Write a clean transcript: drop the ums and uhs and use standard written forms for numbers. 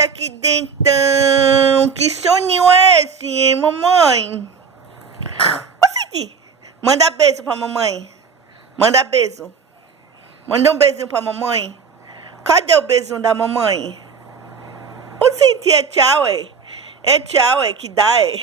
Eita, que dentão! Que soninho é esse, hein, mamãe? Ô, Cid, manda beijo pra mamãe. Manda beijo. Manda um beijinho pra mamãe. Cadê o beijinho da mamãe? Ô, Cid, é tchau, é? É tchau, é que dá, é?